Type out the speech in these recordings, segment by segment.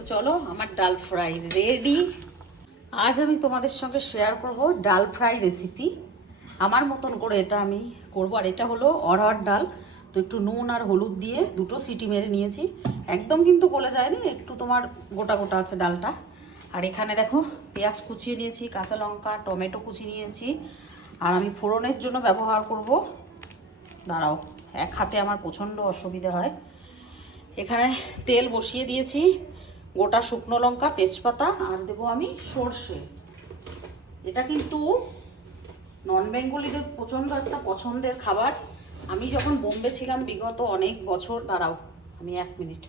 তো চলো, আমার ডাল ফ্রাই রেডি আজ আমি তোমাদের সঙ্গে শেয়ার করব ডাল ফ্রাই রেসিপি আমার মতন করে এটা আমি করব, আর এটা হলো অরহর ডাল। তো একটু নুন আর হলুদ দিয়ে দুটো সিটি মেরে নিয়েছি। একদম কিন্তু গলে যায়নি, একটু তোমার গোটা গোটা আছে ডালটা। আর এখানে দেখো, পেঁয়াজ কুচিয়ে নিয়েছি, কাঁচা লঙ্কা, টমেটো কুচি নিয়েছি। আর আমি ফোড়নের জন্য ব্যবহার করব, দাঁড়াও, এক হাতে আমার প্রচণ্ড অসুবিধা হয়। এখানে তেল বসিয়ে দিয়েছি। গোটা শুকনো লঙ্কা, তেজপাতা, আর দেবো আমি সর্ষে। এটা কিন্তু নন বেঙ্গলিদের প্রচণ্ড একটা পছন্দের খাবার। আমি যখন বোম্বে ছিলাম বিগত অনেক বছর, দাঁড়াও আমি এক মিনিট।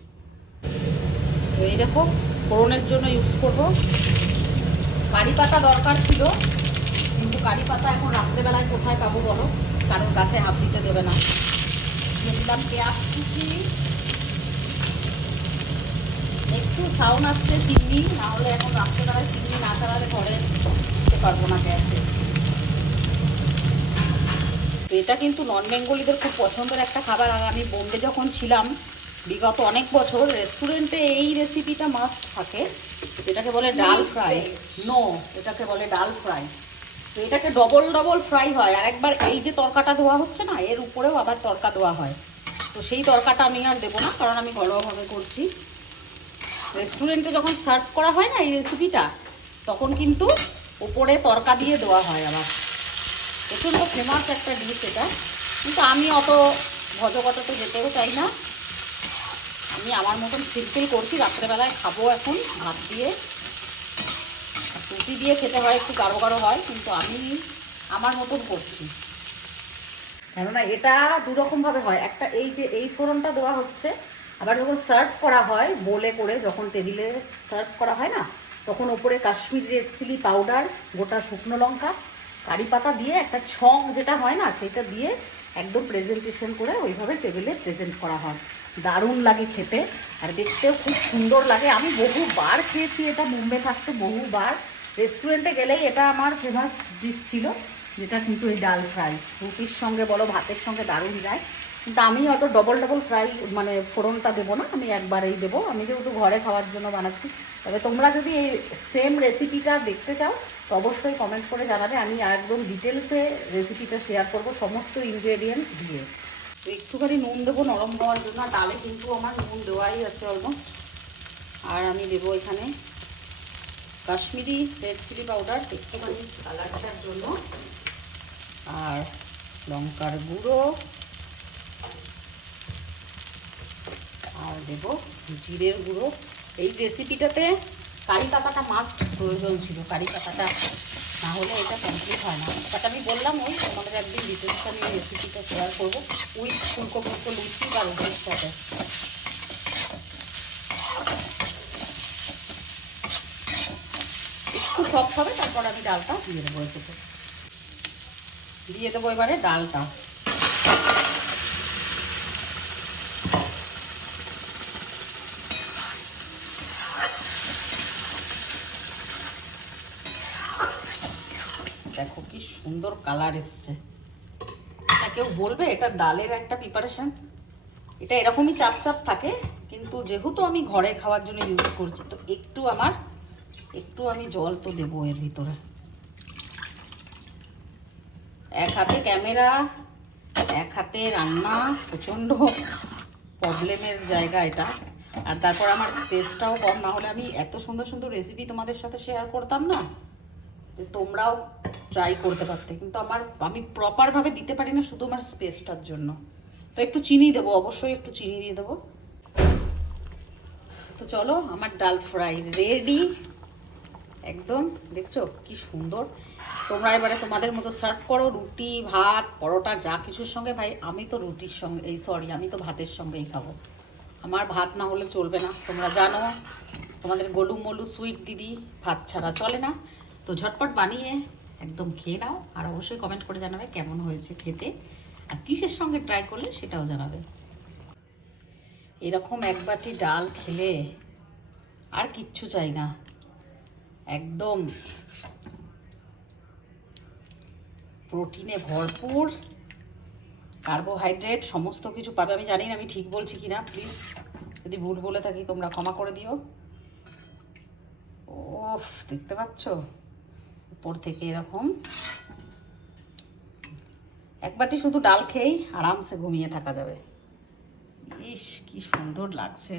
তো এই দেখো, ফোড়নের জন্য ইউজ করব। কারি পাতা দরকার ছিল, কিন্তু কারি পাতা এখন রাত্রেবেলায় কোথায় পাবো বলো? কারণ গাছে হাত দিতে দেবে না। পেঁয়াজ কুচি একটু সাউন্ড আসছে চিনি না হলে এখন রাত্রেবেলায় চিনি না চালালে ঘরে দিতে পারব না গ্যাসে। এটা কিন্তু নন বেঙ্গলিদের খুব পছন্দের একটা খাবার। আর আমি বোম্বে যখন ছিলাম বিগত অনেক বছর রেস্টুরেন্টে এই রেসিপিটা মাস্ট থাকে। যেটাকে বলে ডাল ফ্রাই। নো এটাকে বলে ডাল ফ্রাই। তো এটাকে ডবল ডবল ফ্রাই হয়। আর একবার এই যে তরকাটা দেওয়া হচ্ছে না এর উপরেও আবার তরকা দেওয়া হয়। তো সেই তরকাটা আমি আর দেবো না কারণ আমি ঘরোয়াভাবে করছি। রেস্টুরেন্টে যখন সার্ভ করা হয় না এই রেসিপিটা তখন কিন্তু উপরে তরকা দিয়ে দেওয়া হয় আবার। প্রচণ্ড ফেমাস একটা ডিশ এটা। কিন্তু আমি অত ভজগটাতে যেতেও চাই না। আমি আমার মতন সিম্পল করছি, রাত্রেবেলায় খাব এখন, ভাত দিয়ে। রুটি দিয়ে খেতে হয়, একটু গাঢ় গাঢ় হয়, কিন্তু আমি আমার মতন করছি। কেননা এটা দুরকমভাবে হয়। একটা এই যে, এই ফোড়নটা দেওয়া হচ্ছে আবার যখন সার্ভ করা হয়, বলে করে যখন টেবিলে সার্ভ করা হয় না, তখন ওপরে কাশ্মীর রেড চিলি পাউডার, গোটা শুকনো লঙ্কা, কারি পাতা দিয়ে একটা ছং যেটা হয় না সেটা দিয়ে একদম প্রেজেন্টেশন করে ওইভাবে টেবিলে প্রেজেন্ট করা হয়। দারুণ লাগে খেতে, আর দেখতেও খুব সুন্দর লাগে। আমি বহুবার খেয়েছি এটা, মুম্বে থাকতে বহুবার। রেস্টুরেন্টে গেলেই এটা আমার ফেমাস ডিশ ছিল, যেটা কিন্তু এই ডাল ফ্রাই রুটির সঙ্গে বলো, ভাতের সঙ্গে দারুণ যায়। কিন্তু আমি অত ডবল ডবল ফ্রাই মানে ফোড়নটা দেবো না, আমি একবারেই দেবো। আমি যেহেতু ঘরে খাওয়ার জন্য বানাচ্ছি, তবে তোমরা যদি এই সেম রেসিপিটা দেখতে চাও, তো অবশ্যই কমেন্ট করে জানাবে। আমি একদম ডিটেলসে রেসিপিটা শেয়ার করব, সমস্ত ইনগ্রেডিয়েন্টস দিয়ে। তো একটুখানি নুন দেবো, নরম হওয়ার জন্য ডালে কিন্তু আমার নুন দেওয়াই আছে অলমোস্ট আর আমি দেবো এখানে কাশ্মীরি রেড চিলি পাউডার একটুখানি কালারটার জন্য। আর লঙ্কার গুঁড়ো। আর দেব জিরের গুঁড়ো। এই রেসিপিটাতে কারি পাতাটা মাস্ট প্রয়োজন ছিল। কারি পাতাটা না হলে এটা কমপ্লিট হয় না। বাট আমি বললাম ওই তোমাদের একদিন ডিটেলস আমি রেসিপিটা শেয়ার করব উইথ ফুলকো ফুলকো লুচি বা রুটির সাথে। একটু সফট হবে, তারপর আমি ডালটা দিয়ে দেবো এতে দিয়ে দেবো এবারে ডালটা। দেখো কি সুন্দর কালার এসছে। এটা কেউ বলবে? এটা ডালের একটা প্রিপারেশন এটা এরকমই চাপ চাপ থাকে, কিন্তু যেহেতু আমি ঘরে খাওয়ার জন্য ইউজ করছি, তো একটু আমার, একটু আমি জল তো দেবো এর ভিতরে। এক হাতে ক্যামেরা এক হাতে রান্না, প্রচণ্ড প্রবলেমের জায়গা এটা। আর তারপর আমার স্পেসটাও কম, না হলে আমি এত সুন্দর সুন্দর রেসিপি তোমাদের সাথে শেয়ার করতাম না তোমরাও ট্রাই করতে পারতে। কিন্তু আমার, আমি প্রপারভাবে দিতে পারি না শুধু আমার স্পেসটার জন্য। তো একটু চিনি দেবো, অবশ্যই একটু চিনি দিয়ে দেবো। তো চলো, আমার ডাল ফ্রাই রেডি একদম, দেখছ কি সুন্দর। তোমরা এবারে তোমাদের মতো সার্ভ করো, রুটি, ভাত, পরোটা, যা কিছুর সঙ্গে। ভাই, আমি তো রুটির সঙ্গে, এই সরি আমি তো ভাতের সঙ্গেই খাব। আমার ভাত না হলে চলবে না। তোমরা জানো, তোমাদের গলু মলু সুইট দিদি ভাত ছাড়া চলে না। তো ঝটপট বানিয়ে একদম খেয়ে নাও, আর অবশ্যই কমেন্ট করে জানাবে কেমন হয়েছে খেতে, আর কিসের সঙ্গে ট্রাই করলে সেটাও জানাবে। এরকম এক বাটি ডাল খেলে আর কিচ্ছু চাই না, একদম প্রোটিনে ভরপুর কার্বোহাইড্রেট সমস্ত কিছু পাবে। আমি জানি না আমি ঠিক বলছি কি না প্লিজ যদি ভুল বলে থাকি তোমরা ক্ষমা করে দিও। ওফ, দেখতে পাচ্ছ? উপর থেকে এরকম। এক বাটি শুধু ডাল খেয়েই আরামসে ঘুমিয়ে থাকা যাবে। ইস, কি সুন্দর লাগছে।